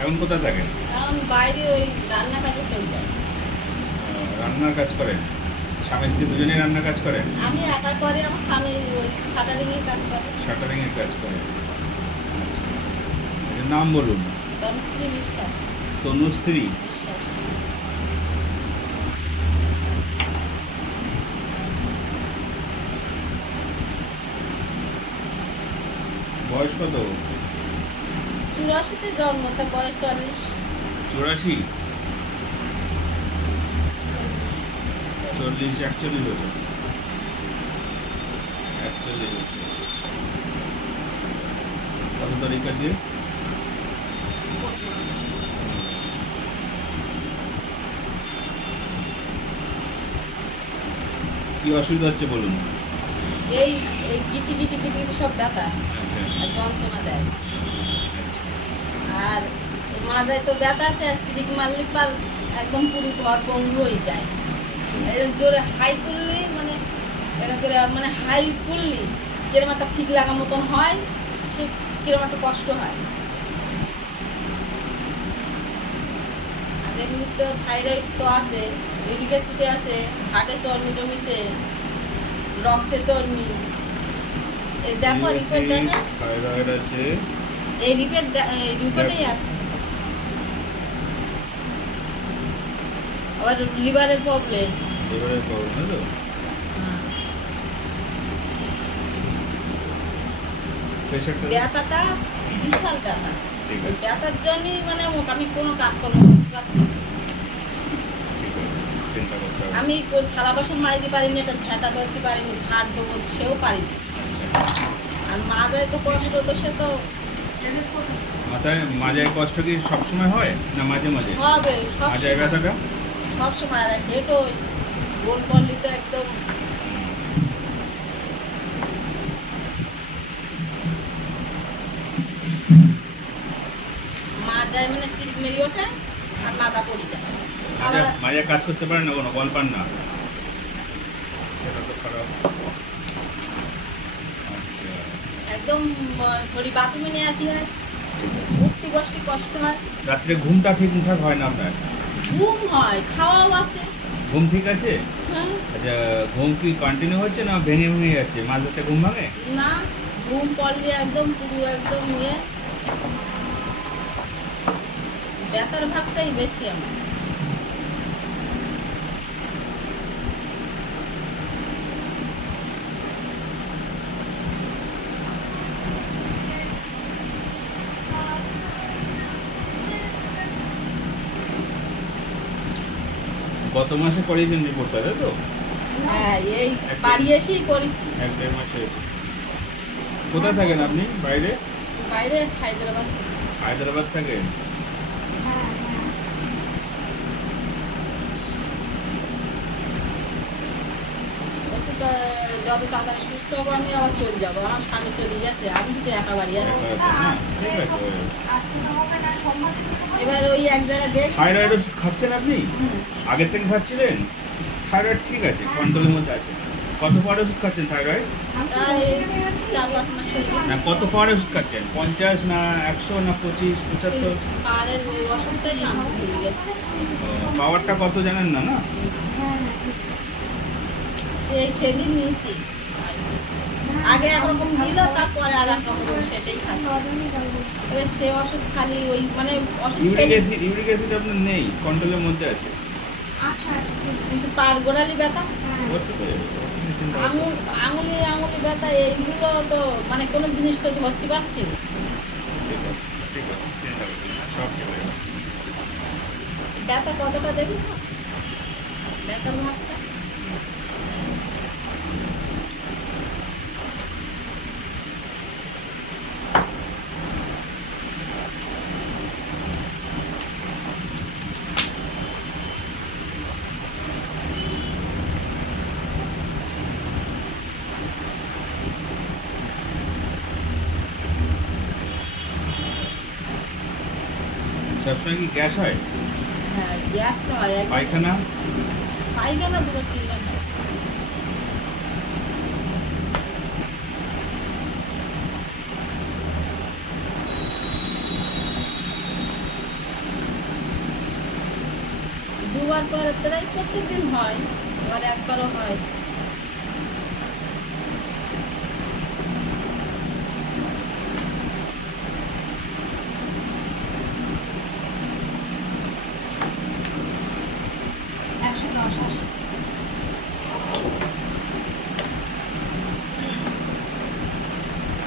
এখন কোথায় থাকেন? এখন বাইরে ওই রান্না কাজে চলে যায়। রান্নার কাজ করেন? স্বামী স্ত্রী দুজনেই রান্নার কাজ করেন? আমি একা করি, আমার স্বামী ওই শাটারিংয়ের কাজ করে। শাটারিং এর কাজ করেন। আচ্ছা, এর নাম বলুন। তনুশ্রী বিশ্বাস। তনুশ্রী বিশ্বাস। বয়স কত? 84-তে জন্ম, তার বয়স 40। 84? 40, 41 বছর। 41 বছর। কত তারিখ আছে? কি অসুবিধা হচ্ছে বলুন। এই এই গিটি গিটি গিটি গিটি সব ব্যথা আচ্ছা, আর যন্ত্রণা দেয়। আচ্ছা। আর মাজায় তো ব্যথা আছে, আর সিরিক মারলে পাল একদম পুরো ঘর বন্ধ হয়ে যায়। এরকম জোরে হাই তুললি মানে এরকম করে মানে হাই তুললি কিরম একটা ফিক লাগা মতন হয়, সে কিরম একটা কষ্ট হয়। আর এমনিতে থাইরয়েড তো আছে, ইউরিক অ্যাসিডে আছে, হার্টে চর্বি জমিছে, রক্তে চর্বি। এই দেখো রিপোর্ট দেখে, থাইরয়েড আছে। এই রিপোর্টেই আছে। আবার লিভারের প্রবলেম। লিভারের প্রবলেম না তো? প্রেশারটা? ব্যথাটা বিশাল ব্যথা। ঠিক ওই আছে, ব্যথার জন্যই মানে আমি কোনো কাজকর্ম করতে পারছি না। ঠিক আছে, চিন্তা করতে হবে। আমি থালা বাসন মারিতে পারিনি, এটা ঝাঁটা ধরতে পারিনি, ঝাড় দেবো সেও পারিনি। আচ্ছা। আর মাজায় তো কষ্ট, তো সে তো মাথায় মাজায় কষ্ট কি সবসময় হয় না মাঝে মাঝে? হবে মাজায় ব্যথাটা? সব সময়। আর হেঁটো গোল করলি তো একদম মাজায় মানে চিরিক মেরি ওঠে আর মাথা পড়ে যায়। আবার মাজায় কাজ করতে পারেন না, কোনো বল পান না? সেটা তো খারাপ। আচ্ছা, একদম ধরি বাথরুমে নিয়ে আসতে হয়, উঠতে বসতে কষ্ট হয়। রাত্রে ঘুমটা ঠিকঠাক হয় না আপনার? ঘুম হয়, খাওয়াও আছে। ঘুম ঠিক আছে? হ্যাঁ, আচ্ছা, ঘুম কি কন্টিনিউ হচ্ছে না ভেঙে ভেঙে যাচ্ছে? মাঝ রাতে ঘুম ভাঙে? না ঘুম পড়লে একদম পুরো একদম ব্যথার ভাগটাই বেশি আমার। গত মাসে করিয়েছেন রিপোর্টটা, তাই তো? হ্যাঁ, এই বাড়ি এসেই করেছি। 1-1.5 মাস হয়েছে। কোথায় থাকেন আপনি? বাইরে? বাইরে হায়দ্রাবাদ। হায়দ্রাবাদ থাকেন? বলছি তো, যত তাড়াতাড়ি সুস্থ হবো আমি আবার চলে যাবো। আমার স্বামী চলে গেছে, আমি তো একা বাড়ি আছি। একা আছেন না? ঠিক আছে। এবার ওই এক জায়গায় দেখ থাইরয়েড ওষুধ খাচ্ছেন আপনি? আগের থেকে খাচ্ছিলেন? থাইরয়েড ঠিক আছে, কন্ট্রোলের মধ্যে আছে। কত পাওয়ার ওষুধ খাচ্ছেন থাইরয়েড? 4-5 মাস হয়ে গেছে। না, কত পাওয়ার ওষুধ খাচ্ছেন? 50 না 100 না 25, 75? পাহাড়ের ওই ওষুধটাই আনতে ভুলে গেছে। পাওয়ারটা কত জানেন না? না সেদিন নিয়েছি। আগে একরকম দিল, তারপরে আর একরকম সেটাই খাচ্ছি। এবার সে ওষুধ খালি ওই মানে ওষুধ খেলে ইউরিক অ্যাসিড আপনার নেই, কন্ট্রোলের মধ্যে আছে। কিন্তু পার গোড়ালি ব্যথা, হতে পারে, আপনি চিন্তা করতে আঙুল আঙুলি আঙুলি ব্যথা, এইগুলো তো মানে কোনো জিনিস তো ধরতে পারছি না। ঠিক আছে, ঠিক আছে, চিন্তা করতে হবে না, সব ঠিক হয়ে যাবে। ব্যথা কতটা দেখিস, ব্যথার ভাগটা। সবসময় কি গ্যাস হয়? হ্যাঁ, গ্যাসটা হয় একদম। পায়খানা? পায়খানা 2-3 বার হয়। পর প্রায় প্রত্যেকদিন হয়, আবার একবারও হয়।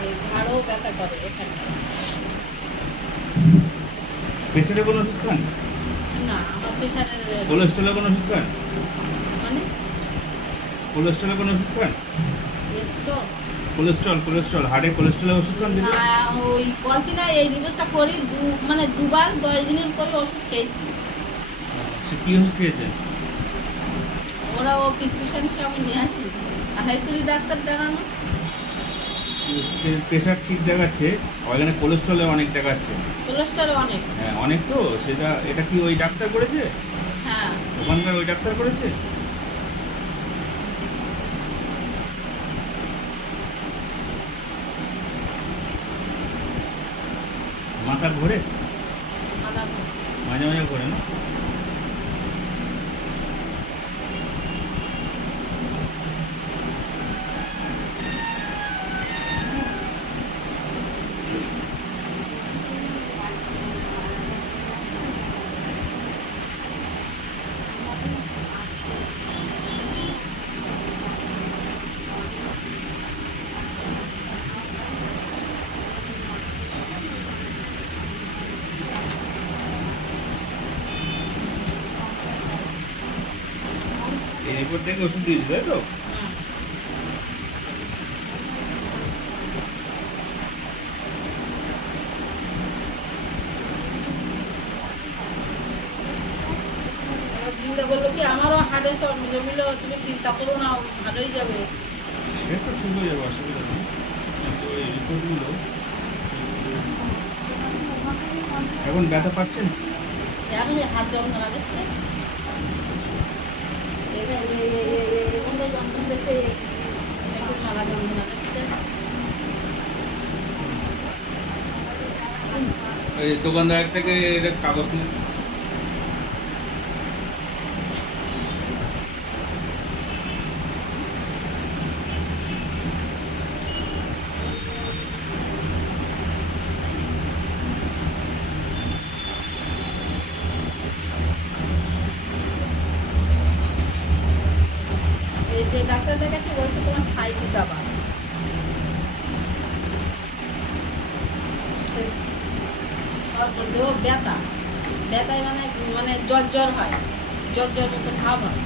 এই ঘাড়ও ব্যথা করে এখানে। প্রেশারের কোনো ওষুধ খান? না, আমার প্রেশারের কোলেস্ট্রলের কোনো ওষুধ খান? মানে কোলেস্ট্রলের কোনো ওষুধ খান? এসতো কোলেস্ট্রল হার্টে কোলেস্ট্রলের ওষুধ খান যেটা? না, ওই বলছি না, এই রিপোর্টটা করি মানে দুবার 10 দিনের পরে ওষুধ খেয়েছি। সে কি ওষুধ খেয়েছেন? ওরা ও প্রেসক্রিপশন সে আমি নিয়ে আসি, হাইতুরি ডাক্তার দেখানো। প্রেশার ঠিক দেখাচ্ছে, ওখানে কোলেস্ট্রলে অনেক দেখাচ্ছে। কোলেস্ট্রল অনেক। হ্যাঁ অনেক তো, সেটা এটা কি ওই ডাক্তার করেছে? হ্যাঁ, ওখানকার ওই ডাক্তার করেছে? মাথা ঘোরে? মাথা মাঝে মাঝে ঘোরে না? এই রিপোর্ট থেকে ওষুধ দিয়েছে তাই তো? হুম। এবার বৃন্দা বললো কি আমারও হাড়ে সব জমিল, তুমি চিন্তা করো না, ভালোই যাবে। সে তো ঠিক হয়ে যাবে, অসুবিধা নেই। কিন্তু এই রিপোর্টগুলো এখন ব্যথা পাচ্ছেন? এখন এই হাত যন্ত্রণা দিচ্ছে, এখানটা যন্ত্রণা দিচ্ছে, একটু মাথা যন্ত্রণা দিচ্ছে। এই দোকানদার থেকে এটা কাগজ নিয়ে এই যে ডাক্তার দেখাচ্ছি বলছে তোমার সাইড দাবা সব দেহ ব্যথা, ব্যথায় মানে মানে জ্বর জ্বর হয়, জ্বর জ্বর মতো ভাব হয়।